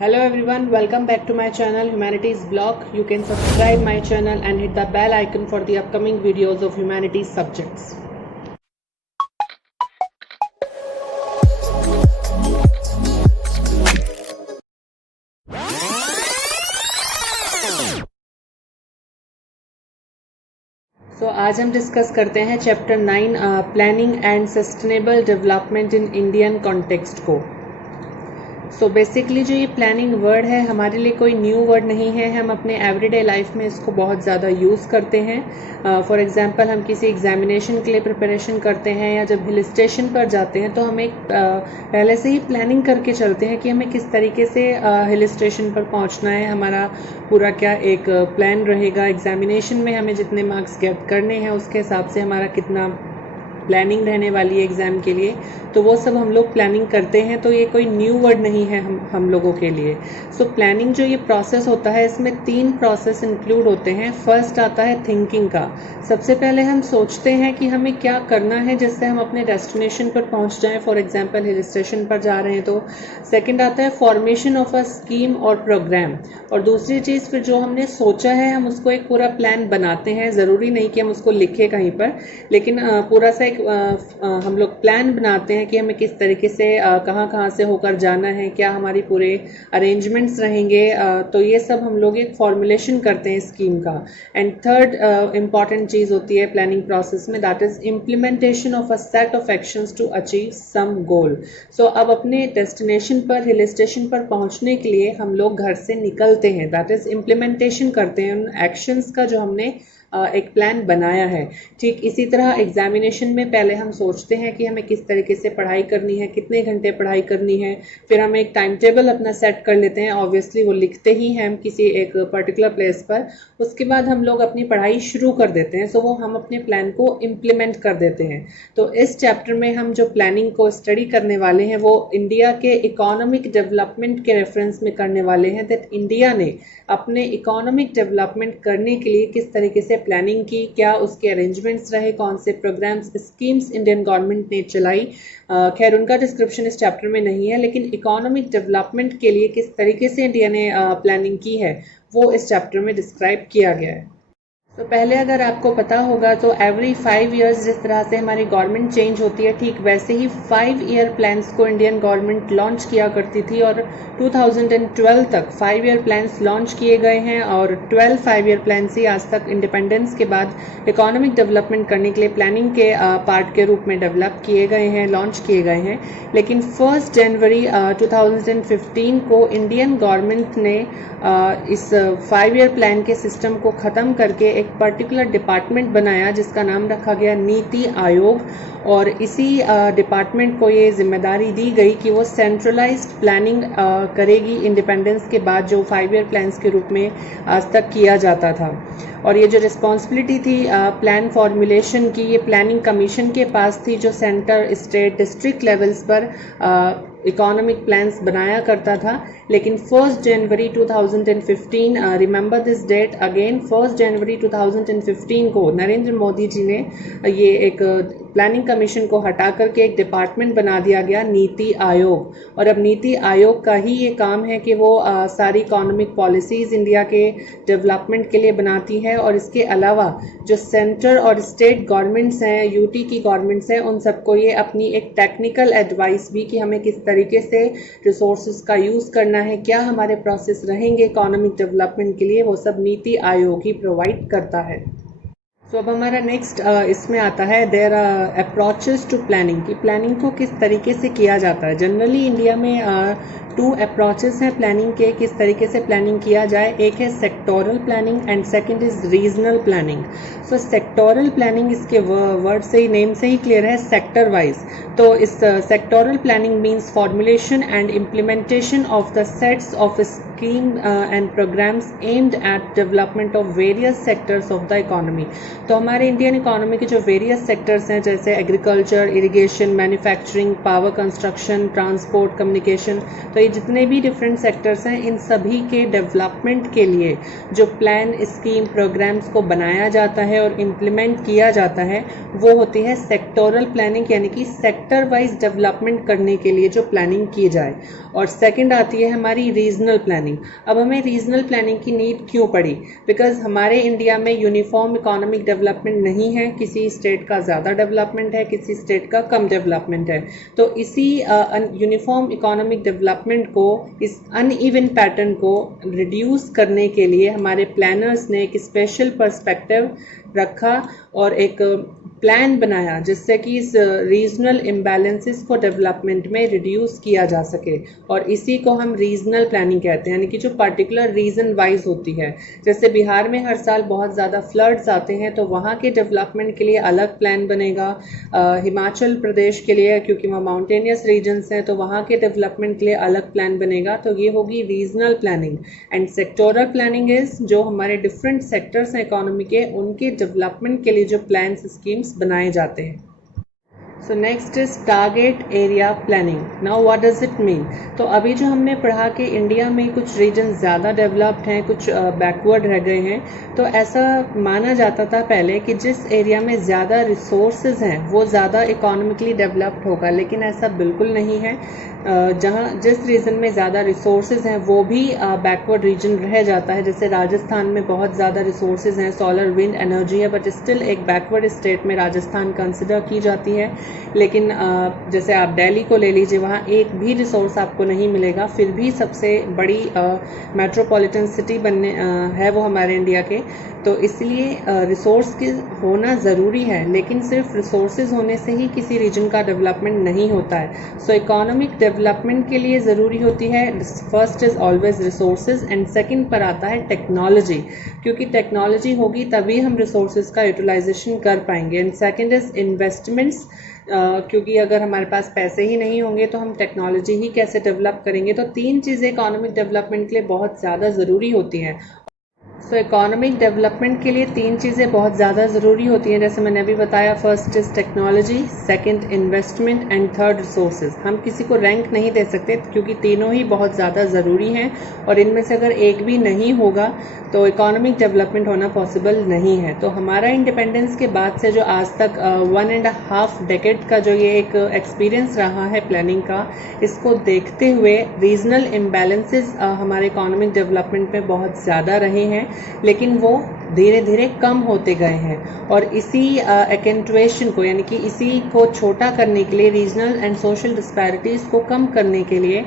Hello everyone, welcome back to my channel Humanities Blog. You can subscribe my channel and hit the bell icon for the upcoming videos of humanities subjects. आज हम discuss करते हैं chapter 9 planning and sustainable development in Indian context को। Basically जो ये planning word है हमारे लिए कोई न्यू वर्ड नहीं है, हम अपने एवरीडे लाइफ में इसको बहुत ज़्यादा यूज़ करते हैं। फॉर एग्जांपल हम किसी एग्जामिनेशन के लिए प्रिपरेशन करते हैं या जब हिल स्टेशन पर जाते हैं तो हम एक पहले से ही प्लानिंग करके चलते हैं कि हमें किस तरीके से हिल स्टेशन पर पहुंचना है, हमारा पूरा क्या एक प्लान रहेगा। एग्जामिनेशन में हमें जितने मार्क्स गेट करने हैं उसके हिसाब से हमारा कितना प्लानिंग रहने वाली है एग्ज़ाम के लिए, तो वो सब हम लोग प्लानिंग करते हैं। तो ये कोई न्यू वर्ड नहीं है हम लोगों के लिए। प्लानिंग जो ये प्रोसेस होता है इसमें 3 प्रोसेस इंक्लूड होते हैं। फर्स्ट आता है थिंकिंग का। सबसे पहले हम सोचते हैं कि हमें क्या करना है जिससे हम अपने डेस्टिनेशन पर पहुंच जाएं। फॉर एग्जांपल हिल स्टेशन पर जा रहे हैं तो। सेकंड आता है फॉर्मेशन ऑफ अ स्कीम और प्रोग्राम। और दूसरी चीज़ फिर जो हमने सोचा है हम उसको एक पूरा प्लान बनाते हैं। ज़रूरी नहीं कि हम उसको लिखें कहीं पर, लेकिन पूरा सा एक हम लोग प्लान बनाते हैं कि हमें किस तरीके से कहाँ से होकर जाना है, क्या हमारी पूरे अरेंजमेंट्स रहेंगे। तो ये सब हम लोग एक फॉर्मुलेशन करते हैं स्कीम का। एंड थर्ड इम्पॉर्टेंट चीज़ होती है प्लानिंग प्रोसेस में, that is implementation of a set of actions to achieve some goal. अब अपने डेस्टिनेशन पर हिल स्टेशन पर पहुंचने के लिए हम लोग घर से निकलते हैं, दैट इज इम्प्लीमेंटेशन करते हैं उन एक्शंस का जो हमने एक प्लान बनाया है। ठीक इसी तरह एग्जामिनेशन में पहले हम सोचते हैं कि हमें किस तरीके से पढ़ाई करनी है, कितने घंटे पढ़ाई करनी है, फिर हम एक टाइम टेबल अपना सेट कर लेते हैं। ऑब्वियसली वो लिखते ही हैं हम किसी एक पर्टिकुलर प्लेस पर। उसके बाद हम लोग अपनी पढ़ाई शुरू कर देते हैं। वो हम अपने प्लान को इम्प्लीमेंट कर देते हैं। तो इस चैप्टर में हम जो प्लानिंग को स्टडी करने वाले हैं वो इंडिया के इकोनॉमिक डेवलपमेंट के रेफरेंस में करने वाले हैं। दैट इंडिया ने अपने इकोनॉमिक डेवलपमेंट करने के लिए किस तरीके से प्लानिंग की, क्या उसके अरेंजमेंट्स रहे, कौन से प्रोग्राम्स स्कीम्स इंडियन गवर्नमेंट ने चलाई। खैर उनका डिस्क्रिप्शन इस चैप्टर में नहीं है, लेकिन इकोनॉमिक डेवलपमेंट के लिए किस तरीके से इंडिया ने प्लानिंग की है वो इस चैप्टर में डिस्क्राइब किया गया है। पहले अगर आपको पता होगा तो एवरी 5 इयर्स जिस तरह से हमारी गवर्नमेंट चेंज होती है, ठीक वैसे ही 5 ईयर प्लान्स को इंडियन गवर्नमेंट लॉन्च किया करती थी। और 2012 तक 5 ईयर प्लान्स लॉन्च किए गए हैं और 12 5 ईयर प्लान्स ही आज तक इंडिपेंडेंस के बाद इकोनॉमिक डेवलपमेंट करने के लिए प्लानिंग के पार्ट के रूप में डेवलप किए गए हैं, लॉन्च किए गए हैं। लेकिन 1 जनवरी 2015 को इंडियन गवर्नमेंट ने इस 5 ईयर प्लान के सिस्टम को ख़त्म करके एक पर्टिकुलर डिपार्टमेंट बनाया जिसका नाम रखा गया नीति आयोग। और इसी डिपार्टमेंट को ये जिम्मेदारी दी गई कि वो सेंट्रलाइज्ड प्लानिंग करेगी इंडिपेंडेंस के बाद, जो 5 ईयर प्लान्स के रूप में आज तक किया जाता था। और ये जो रिस्पॉन्सिबिलिटी थी प्लान फॉर्मुलेशन की, ये प्लानिंग कमीशन के पास थी जो सेंटर, स्टेट, डिस्ट्रिक्ट लेवल्स पर इकोनॉमिक प्लान्स बनाया करता था। लेकिन 1 जनवरी 2015, रिमेंबर दिस डेट अगेन, 1 जनवरी 2015 को नरेंद्र मोदी जी ने ये एक प्लानिंग कमीशन को हटा करके एक डिपार्टमेंट बना दिया गया, नीति आयोग। और अब नीति आयोग का ही ये काम है कि वो सारी इकोनॉमिक पॉलिसीज़ इंडिया के डेवलपमेंट के लिए बनाती है। और इसके अलावा जो सेंटर और स्टेट गवर्नमेंट्स हैं, यूटी की गवर्नमेंट्स हैं, उन सबको ये अपनी एक टेक्निकल एडवाइस भी कि हमें किस तरीके से रिसोर्सेज का यूज़ करना है, क्या हमारे प्रोसेस रहेंगे इकोनॉमिक डेवलपमेंट के लिए, वो सब नीति आयोग ही प्रोवाइड करता है। अब हमारा नेक्स्ट इसमें आता है देयर अप्रोचेस टू प्लानिंग, की प्लानिंग को किस तरीके से किया जाता है। जनरली इंडिया में 2 अप्रोचेस हैं प्लानिंग के, किस तरीके से प्लानिंग किया जाए। एक है sectoral planning and second is regional planning. Sectoral planning इसके वर्ड से ही, नेम से ही क्लियर है, सेक्टर वाइज। तो इस sectoral planning means formulation and implementation of the sets of scheme and programmes aimed at development of various sectors of the economy. तो हमारे इंडियन इकोनॉमी के जो वेरियस सेक्टर्स हैं जैसे agriculture, irrigation, manufacturing, power construction, transport, communication, तो तो ये जितने भी डिफरेंट सेक्टर्स हैं इन सभी के डेवलपमेंट के लिए जो प्लान, स्कीम, प्रोग्राम्स को बनाया जाता है और इम्प्लीमेंट किया जाता है वो होती है सेक्टोरल प्लानिंग, यानी कि सेक्टर वाइज डेवलपमेंट करने के लिए जो प्लानिंग की जाए। और सेकंड आती है हमारी रीजनल प्लानिंग। अब हमें रीजनल प्लानिंग की नीड क्यों पड़ी? बिकॉज हमारे इंडिया में यूनिफॉर्म इकोनॉमिक डेवलपमेंट नहीं है, किसी स्टेट का ज़्यादा डेवलपमेंट है, किसी स्टेट का कम डेवलपमेंट है। तो इसी यूनिफॉर्म इकोनॉमिक डेवलपमेंट को, इस अनइवन पैटर्न को रिड्यूस करने के लिए हमारे प्लानर्स ने एक स्पेशल पर्सपेक्टिव रखा और एक प्लान बनाया जिससे कि इस रीजनल इम्बैलेंसेस को डेवलपमेंट में रिड्यूस किया जा सके। और इसी को हम रीजनल प्लानिंग कहते हैं, यानी कि जो पर्टिकुलर रीजन वाइज होती है। जैसे बिहार में हर साल बहुत ज़्यादा फ्लड्स आते हैं तो वहाँ के डेवलपमेंट के लिए अलग प्लान बनेगा। हिमाचल प्रदेश के लिए, क्योंकि वहाँ माउंटेनियस रीजन्स हैं, तो वहाँ के डेवलपमेंट के लिए अलग प्लान बनेगा। तो ये होगी regional planning. And sectoral planning is जो हमारे डिफरेंट सेक्टर्स हैं इकोनॉमी के, उनके डेवलपमेंट के लिए जो प्लान्स, स्कीम्स बनाए जाते हैं। So next is target area planning. Now what does it mean? तो अभी जो हमने पढ़ा कि इंडिया में कुछ रीजन ज़्यादा डेवलप्ड हैं, कुछ बैकवर्ड रह गए हैं, तो ऐसा माना जाता था पहले कि जिस एरिया में ज़्यादा रिसोर्सेज हैं वो ज़्यादा इकोनॉमिकली डेवलप्ड होगा, लेकिन ऐसा बिल्कुल नहीं है। जहाँ जिस रीजन में ज़्यादा रिसोर्सेज हैं वो भी बैकवर्ड रीजन रह जाता है। जैसे राजस्थान में बहुत ज़्यादा रिसोर्सेज हैं, सोलर विंड एनर्जी है, बट स्टिल एक बैकवर्ड स्टेट में राजस्थान कंसिडर की जाती है। लेकिन जैसे आप दिल्ली को ले लीजिए, वहाँ एक भी रिसोर्स आपको नहीं मिलेगा, फिर भी सबसे बड़ी मेट्रोपॉलिटन सिटी बनने है वो हमारे इंडिया के। तो इसलिए रिसोर्स की होना ज़रूरी है, लेकिन सिर्फ रिसोर्सेज होने से ही किसी रीजन का डेवलपमेंट नहीं होता है। सो इकोनॉमिक डेवलपमेंट के लिए ज़रूरी होती है, first is always resources and second पर आता है टेक्नोलॉजी, क्योंकि टेक्नोलॉजी होगी तभी हम रिसोर्सेज का यूटिलाइजेशन कर पाएंगे। एंड सेकंड इज़ इन्वेस्टमेंट्स, क्योंकि अगर हमारे पास पैसे ही नहीं होंगे तो हम टेक्नोलॉजी ही कैसे डेवलप करेंगे। तो तीन चीज़ें इकोनॉमिक डेवलपमेंट के लिए बहुत ज़्यादा ज़रूरी होती हैं। सो इकोनॉमिक डेवलपमेंट के लिए तीन चीज़ें बहुत ज़्यादा ज़रूरी होती हैं, जैसे मैंने अभी बताया। First is technology, second investment and third resources. हम किसी को रैंक नहीं दे सकते क्योंकि तीनों ही बहुत ज़्यादा ज़रूरी हैं, और इनमें से अगर एक भी नहीं होगा तो इकोनॉमिक डेवलपमेंट होना पॉसिबल नहीं है। तो हमारा इंडिपेंडेंस के बाद से जो आज तक 1.5 डेकेड का जो ये एक एक्सपीरियंस रहा है प्लानिंग का, इसको देखते हुए रीजनल इम्बैलेंसेस हमारे इकोनॉमिक डेवलपमेंट में बहुत ज़्यादा रहे हैं, लेकिन वो धीरे धीरे कम होते गए हैं। और इसी एक्सेंटुएशन को, यानी कि इसी को छोटा करने के लिए, रीजनल एंड सोशल डिस्पैरिटीज़ को कम करने के लिए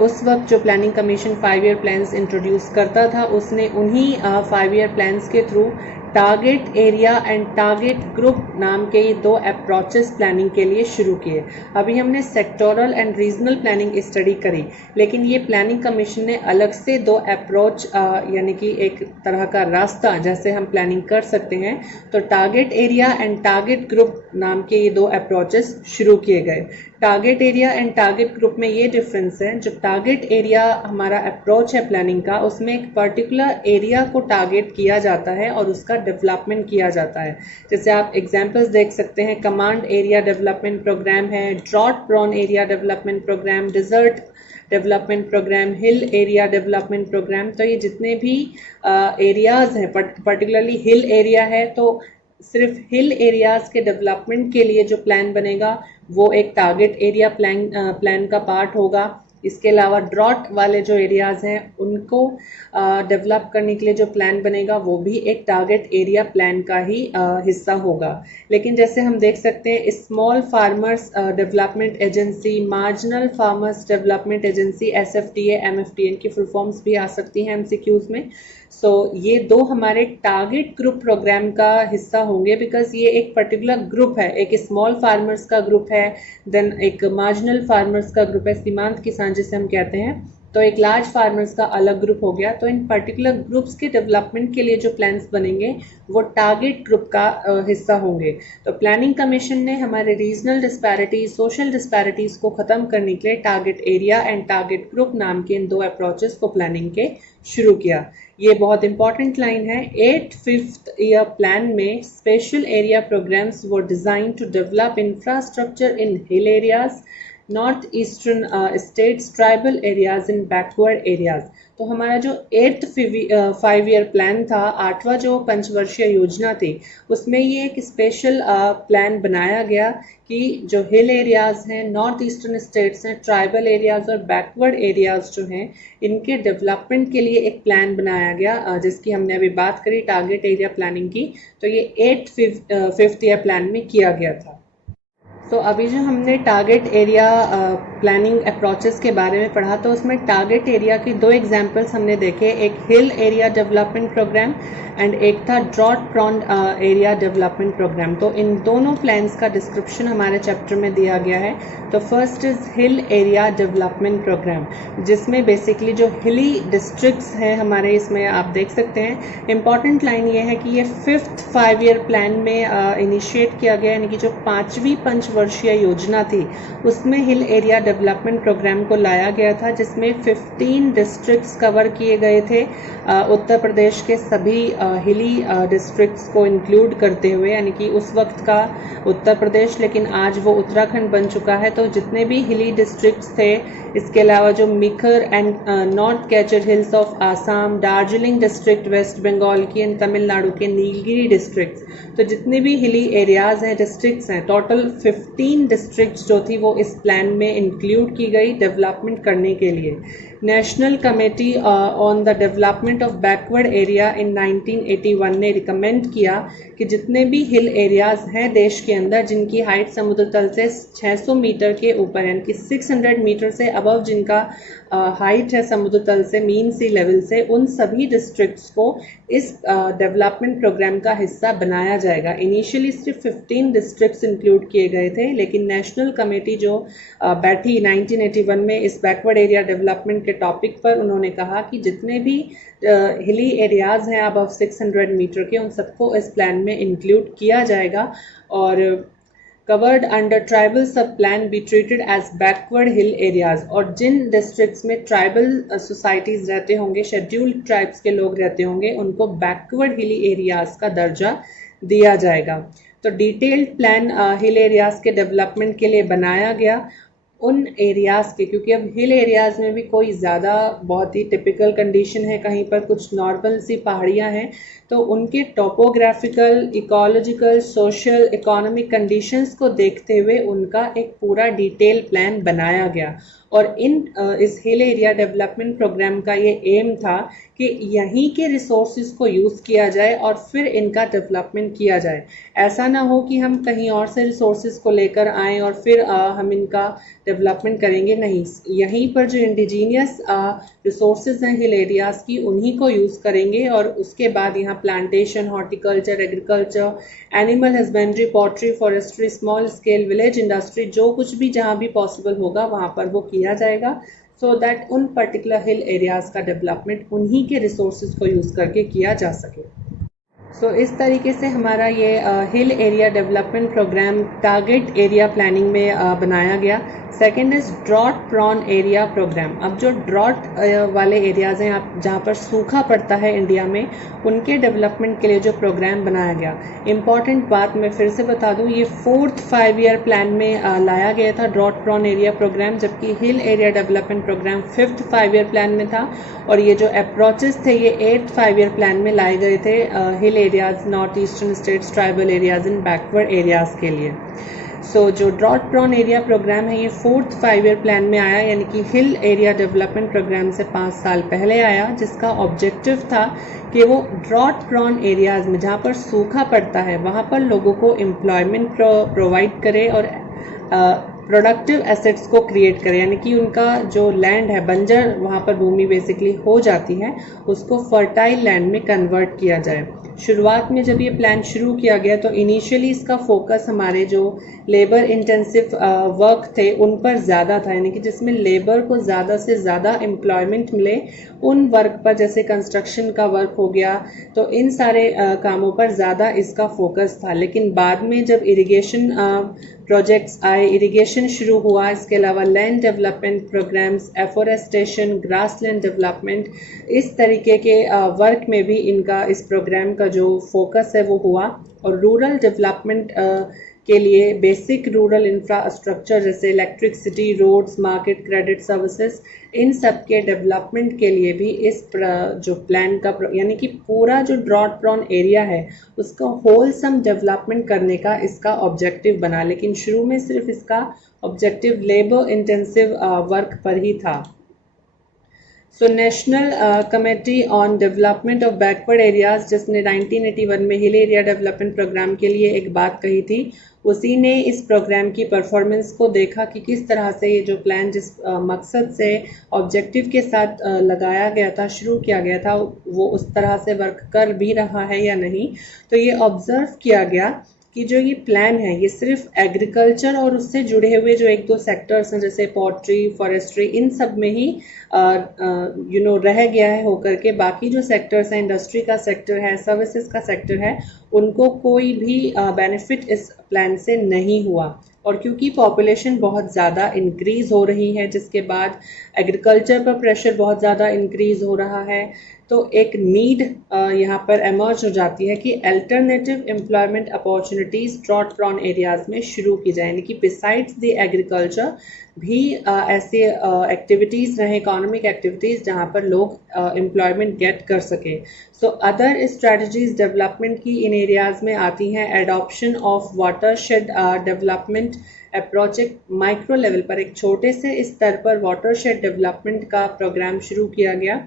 उस वक्त जो planning commission 5 year plans introduce करता था, उसने उन्हीं 5 ईयर प्लान्स के through target area and target group नाम के ये दो अप्रोचेस प्लानिंग के लिए शुरू किए। अभी हमने sectoral and regional planning study करी, लेकिन ये प्लानिंग कमीशन ने अलग से दो अप्रोच, यानी कि एक तरह का रास्ता जैसे हम प्लानिंग कर सकते हैं, तो target area and target group नाम के ये दो अप्रोचेस शुरू किए गए। Target area and target group में ये डिफरेंस है, जो टारगेट एरिया हमारा अप्रोच है प्लानिंग का, उसमें एक पर्टिकुलर एरिया को टारगेट किया जाता है और उसका डेवलपमेंट किया जाता है। जैसे आप एग्जांपल्स देख सकते हैं, कमांड एरिया डेवलपमेंट प्रोग्राम है, drought prone area development programme, desert development programme, hill area development programme. तो ये जितने भी एरियाज हैं, पर्टिकुलरली हिल एरिया है, तो सिर्फ हिल एरियाज के डेवलपमेंट के लिए जो प्लान बनेगा वो एक टारगेट एरिया प्लान का पार्ट होगा। इसके अलावा ड्रॉट वाले जो एरियाज़ हैं उनको डेवलप करने के लिए जो प्लान बनेगा वो भी एक टारगेट एरिया प्लान का ही हिस्सा होगा। लेकिन जैसे हम देख सकते हैं, small farmers development agency, marginal farmers development agency, SFDA, MFDA की फुल फॉर्म्स भी आ सकती हैं MCQs में। सो ये दो हमारे टारगेट ग्रुप प्रोग्राम का हिस्सा होंगे, बिकॉज ये एक पर्टिकुलर ग्रुप है। एक स्मॉल फार्मर्स का ग्रुप है, देन एक मार्जिनल फार्मर्स का ग्रुप है, सीमांत किसान जिसे हम कहते हैं, तो एक लार्ज फार्मर्स का अलग ग्रुप हो गया। तो इन पर्टिकुलर ग्रुप्स के डेवलपमेंट के लिए जो प्लान्स बनेंगे वो टारगेट ग्रुप का हिस्सा होंगे। तो प्लानिंग कमीशन ने हमारे रीजनल डिस्पैरिटीज, सोशल डिस्पैरिटीज को ख़त्म करने के लिए target area and target group नाम के इन दो अप्रोचेस को प्लानिंग के शुरू किया। ये बहुत इंपॉर्टेंट लाइन है। 8th ईयर प्लान में special area programmes were designed to develop infrastructure in hill areas, north eastern states, tribal areas in backward areas. तो हमारा जो 8th 5 ईयर प्लान था, 8वां जो पंचवर्षीय योजना थी, उसमें ये एक स्पेशल प्लान बनाया गया कि जो हिल एरियाज हैं, नॉर्थ ईस्टर्न स्टेट्स हैं, ट्राइबल एरियाज और बैकवर्ड एरियाज जो हैं, इनके डेवलपमेंट के लिए एक प्लान बनाया गया, जिसकी हमने अभी बात करी टारगेट एरिया प्लानिंग की। तो ये 5th ईयर प्लान में किया गया था। तो अभी जो हमने टारगेट एरिया प्लानिंग अप्रोचेस के बारे में पढ़ा, तो उसमें टारगेट एरिया की 2 एग्जांपल्स हमने देखे, एक hill area development programme and एक था drought prone area development programme. तो इन दोनों प्लान्स का डिस्क्रिप्शन हमारे चैप्टर में दिया गया है। तो first is hill area development programme, जिसमें बेसिकली जो हिली डिस्ट्रिक्ट्स हैं हमारे, इसमें आप देख सकते हैं इंपॉर्टेंट लाइन ये है कि ये 5th 5 ईयर प्लान में इनिशिएट किया गया, यानी कि जो 5वीं पंचवर्षीय योजना थी उसमें हिल एरिया डेवलपमेंट प्रोग्राम को लाया गया था, जिसमें 15 डिस्ट्रिक्ट्स कवर किए गए थे, उत्तर प्रदेश के सभी हिली डिस्ट्रिक्ट्स को इंक्लूड करते हुए, यानी कि उस वक्त का उत्तर प्रदेश, लेकिन आज वो उत्तराखंड बन चुका है। तो जितने भी हिली डिस्ट्रिक्ट्स थे, इसके अलावा जो Mikir and north Cachar hills of Assam, Darjeeling district west Bengal की एंड तमिलनाडु के नीलगिरी डिस्ट्रिक्ट्स, तो जितने भी हिली एरियाज हैं, डिस्ट्रिक्ट्स हैं, टोटल 15 डिस्ट्रिक्ट्स जो थी वो इस प्लान में इंक्लूड की गई डेवलपमेंट करने के लिए। National committee on the development of backward area in 1981 ने रिकमेंड किया कि जितने भी हिल एरियाज हैं देश के अंदर, जिनकी हाइट समुद्र तल से 600 मीटर के ऊपर, यानी कि 600 मीटर से अबव जिनका हाइट है समुद्र तल से, मीन सी लेवल से, उन सभी डिस्ट्रिक्ट्स को इस डेवलपमेंट प्रोग्राम का हिस्सा बनाया जाएगा। इनिशियली सिर्फ 15 डिस्ट्रिक्ट्स इंक्लूड किए गए थे, लेकिन नेशनल कमेटी जो बैठी 1981 में इस बैकवर्ड एरिया डेवलपमेंट के टॉपिक पर, उन्होंने कहा कि जितने भी हिली एरियाज हैं अबव 600 मीटर के, उन सबको इस प्लान में इंक्लूड किया जाएगा, और covered under tribal sub plan be treated as backward hill areas. और जिन डिस्ट्रिक्ट्स में ट्राइबल सोसाइटीज़ रहते होंगे, शेड्यूल्ड ट्राइब्स के लोग रहते होंगे, उनको बैकवर्ड हिली एरियाज का दर्जा दिया जाएगा। तो डिटेल्ड प्लान हिल एरियाज के डेवलपमेंट के लिए बनाया गया। उन एरियाज़ के, क्योंकि अब हिल एरियाज़ में भी कोई ज़्यादा बहुत ही टिपिकल कंडीशन है, कहीं पर कुछ नॉर्मल सी पहाड़ियाँ हैं, तो उनके topographical, ecological, social, economic conditions को देखते हुए उनका एक पूरा डिटेल प्लान बनाया गया। और इस हिल एरिया डेवलपमेंट प्रोग्राम का ये एम था कि यहीं के रिसोर्सेज को यूज़ किया जाए और फिर इनका डेवलपमेंट किया जाए। ऐसा ना हो कि हम कहीं और से रिसोर्सेज को लेकर आएँ और फिर हम इनका डेवलपमेंट करेंगे, नहीं, यहीं पर जो इंडिजीनियस रिसोर्सेज हैं हिल एरियाज़ की, उन्हीं को यूज़ करेंगे, और उसके बाद यहाँ plantation, horticulture, agriculture, animal husbandry, poultry, forestry, small scale village industry, जो कुछ भी जहाँ भी पॉसिबल होगा वहाँ पर वो किया जाएगा, सो दैट उन पर्टिकुलर हिल एरियाज़ का डेवलपमेंट उन्हीं के रिसोर्सेज को यूज़ करके किया जा सके। सो इस तरीके से हमारा ये hill area development programme target area planning में बनाया गया। Second is drought prone area programme. अब जो ड्रॉट वाले एरियाज़ हैं, आप जहाँ पर सूखा पड़ता है इंडिया में, उनके डेवलपमेंट के लिए जो प्रोग्राम बनाया गया, इम्पॉर्टेंट बात मैं फिर से बता दूँ, ये 4th 5 ईयर प्लान में लाया गया था ड्रॉट प्रॉन एरिया प्रोग्राम, जबकि hill area development programme 5th 5 year plan में था, और ये जो अप्रोचेस थे ये 8th 5 ईयर प्लान में लाए गए थे हिल areas, north eastern states, tribal areas in backward areas के लिए। सो जो ड्रॉट प्रॉन एरिया प्रोग्राम है ये 4th 5 ईयर प्लान में आया, यानी कि हिल एरिया डेवलपमेंट प्रोग्राम से 5 साल पहले आया, जिसका ऑब्जेक्टिव था कि वो ड्रॉट प्रॉन एरियाज में, जहाँ पर सूखा पड़ता है, वहाँ पर लोगों को एम्प्लॉयमेंट प्रोवाइड करे और प्रोडक्टिव एसेट्स को क्रिएट करे, यानी कि उनका जो लैंड है, बंजर वहाँ पर भूमि बेसिकली हो जाती है, उसको फर्टाइल लैंड में कन्वर्ट किया जाए। शुरुआत में जब ये प्लान शुरू किया गया तो इनिशियली इसका फोकस हमारे जो लेबर इंटेंसिव वर्क थे उन पर ज़्यादा था, यानी कि जिसमें लेबर को ज़्यादा से ज़्यादा एम्प्लॉयमेंट मिले, उन वर्क पर, जैसे कंस्ट्रक्शन का वर्क हो गया, तो इन सारे कामों पर ज़्यादा इसका फोकस था। लेकिन बाद में जब इरिगेशन प्रोजेक्ट्स आए, इरिगेशन शुरू हुआ, इसके अलावा land development programmes, afforestation, grass land development, इस तरीके के वर्क में भी इनका, इस प्रोग्राम का जो फोकस है वो हुआ, और रूरल डेवलपमेंट के लिए बेसिक रूरल इंफ्रास्ट्रक्चर जैसे electricity, roads, market, credit services, इन सब के डेवलपमेंट के लिए भी इस जो प्लान का यानी कि पूरा जो ड्रॉट प्रोन एरिया है उसका होलसम डेवलपमेंट करने का इसका ऑब्जेक्टिव बना। लेकिन शुरू में सिर्फ इसका ऑब्जेक्टिव लेबर इंटेंसिव वर्क पर ही था। So national committee on development of backward areas, जिसने 1981 में हिल एरिया डेवलपमेंट प्रोग्राम के लिए एक बात कही थी, उसी ने इस प्रोग्राम की परफॉर्मेंस को देखा कि किस तरह से ये जो प्लान जिस मकसद से ऑब्जेक्टिव के साथ लगाया गया था, शुरू किया गया था, वो उस तरह से वर्क कर भी रहा है या नहीं। तो ये ऑब्जर्व किया गया कि जो ये प्लान है ये सिर्फ एग्रीकल्चर और उससे जुड़े हुए जो एक दो सेक्टर्स हैं जैसे पोल्ट्री, फॉरेस्ट्री, इन सब में ही रह गया है होकर के बाकी जो सेक्टर्स हैं, इंडस्ट्री का सेक्टर है, सर्विसेज का सेक्टर है, उनको कोई भी बेनिफिट इस प्लान से नहीं हुआ। और क्योंकि पॉपुलेशन बहुत ज़्यादा इंक्रीज़ हो रही है, जिसके बाद एग्रीकल्चर पर प्रेशर बहुत ज़्यादा इंक्रीज़ हो रहा है, तो एक नीड यहाँ पर एमर्ज हो जाती है कि alternative employment opportunities drought prone areas में शुरू की जाए, यानी कि बिसाइड्स द एग्रीकल्चर भी ऐसे एक्टिविटीज़ रहें, इकोनॉमिक एक्टिविटीज़ जहाँ पर लोग एम्प्लॉयमेंट गेट कर सके। सो अदर स्ट्रेटजीज डेवलपमेंट की इन एरियाज़ में आती हैं adoption of watershed development approach. एक माइक्रो लेवल पर, एक छोटे से स्तर पर वाटरशेड डेवलपमेंट का प्रोग्राम शुरू किया गया।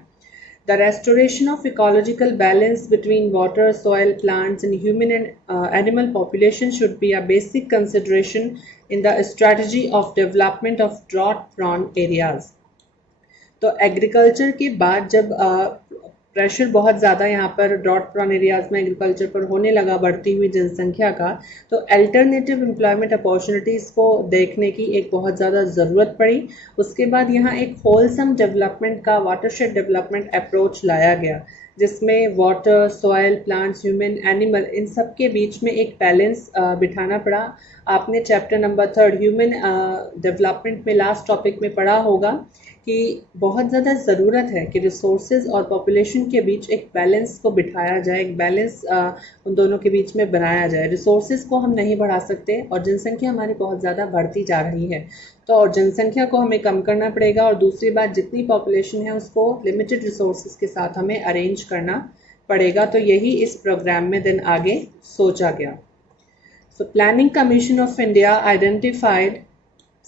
The restoration of ecological balance between water, soil, plants and human and animal population should be a basic consideration in the strategy of development of drought-prone areas. तो एग्रीकल्चर के बाद जब pressure बहुत ज़्यादा यहाँ पर ड्रॉट प्रोन एरियाज़ में agriculture पर होने लगा बढ़ती हुई जनसंख्या का, तो अल्टरनेटिव एम्प्लॉयमेंट अपॉर्चुनिटीज़ को देखने की एक बहुत ज़्यादा ज़रूरत पड़ी। उसके बाद यहाँ एक होलसम डेवलपमेंट का वाटरशेड डेवलपमेंट अप्रोच लाया गया, जिसमें water, soil, plants, human, animal, इन सब के बीच में एक बैलेंस बिठाना पड़ा। आपने चैप्टर नंबर 3 ह्यूमन डेवलपमेंट में लास्ट टॉपिक में पढ़ा होगा कि बहुत ज़्यादा ज़रूरत है कि रिसोर्सेज और पॉपुलेशन के बीच एक बैलेंस को बिठाया जाए, एक बैलेंस उन दोनों के बीच में बनाया जाए। रिसोर्सेज को हम नहीं बढ़ा सकते और जनसंख्या हमारी बहुत ज़्यादा बढ़ती जा रही है, तो और जनसंख्या को हमें कम करना पड़ेगा, और दूसरी बात जितनी पॉपुलेशन है उसको लिमिटेड रिसोर्सेज के साथ हमें अरेंज करना पड़ेगा। तो यही इस प्रोग्राम में दिन आगे सोचा गया। So planning commission of India identified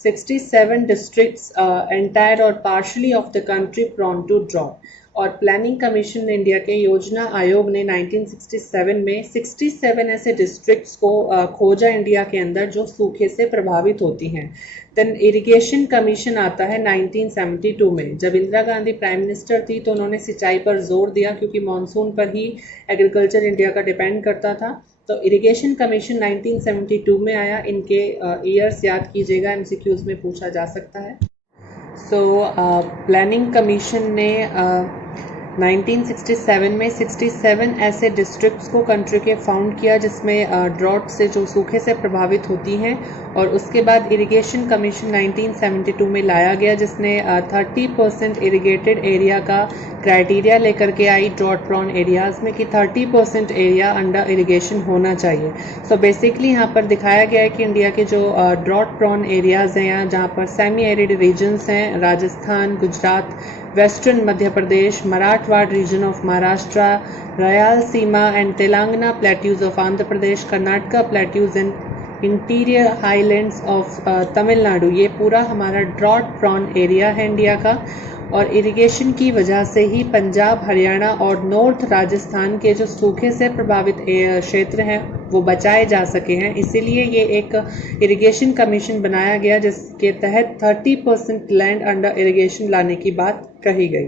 67 districts entire or partially of the country prone to drought। और प्लानिंग कमीशन इंडिया के योजना आयोग ने 1967 में 67 ऐसे डिस्ट्रिक्ट्स को खोजा इंडिया के अंदर जो सूखे से प्रभावित होती हैं। देन इरिगेशन कमीशन आता है 1972 में। जब इंदिरा गांधी प्राइम मिनिस्टर थी तो उन्होंने सिंचाई पर जोर दिया, क्योंकि मानसून पर ही एग्रीकल्चर इंडिया का डिपेंड करता था। तो इरिगेशन कमीशन 1972 में आया। इनके ईयर्स याद कीजिएगा, एमसीक्यूज में पूछा जा सकता है। सो प्लानिंग कमीशन ने 1967 में 67 ऐसे डिस्ट्रिक्ट्स को कंट्री के फाउंड किया जिसमें ड्रॉट से, जो सूखे से प्रभावित होती हैं। और उसके बाद इरिगेशन कमीशन 1972 में लाया गया, जिसने 30% इरिगेटेड एरिया का क्राइटेरिया लेकर के आई ड्रॉट प्रोन एरियाज़ में कि 30% एरिया अंडर इरिगेशन होना चाहिए। सो बेसिकली यहाँ पर दिखाया गया है कि इंडिया के जो ड्रॉट प्रोन एरियाज़ हैं, यहाँ जहाँ पर सेमी एरिड रीजन्स हैं, Rajasthan, Gujarat, western Madhya Pradesh, Marathwada region of Maharashtra, Rayalaseema and Telangana plateaus of Andhra Pradesh, Karnataka plateaus and interior highlands of Tamil Nadu, ये पूरा हमारा ड्रॉट प्रोन एरिया है इंडिया का। और इरिगेशन की वजह से ही पंजाब, हरियाणा और नॉर्थ राजस्थान के जो सूखे से प्रभावित क्षेत्र हैं वो बचाए जा सके हैं। इसीलिए ये एक इरिगेशन कमीशन बनाया गया, जिसके तहत 30% लैंड अंडर इरिगेशन लाने की बात कही गई।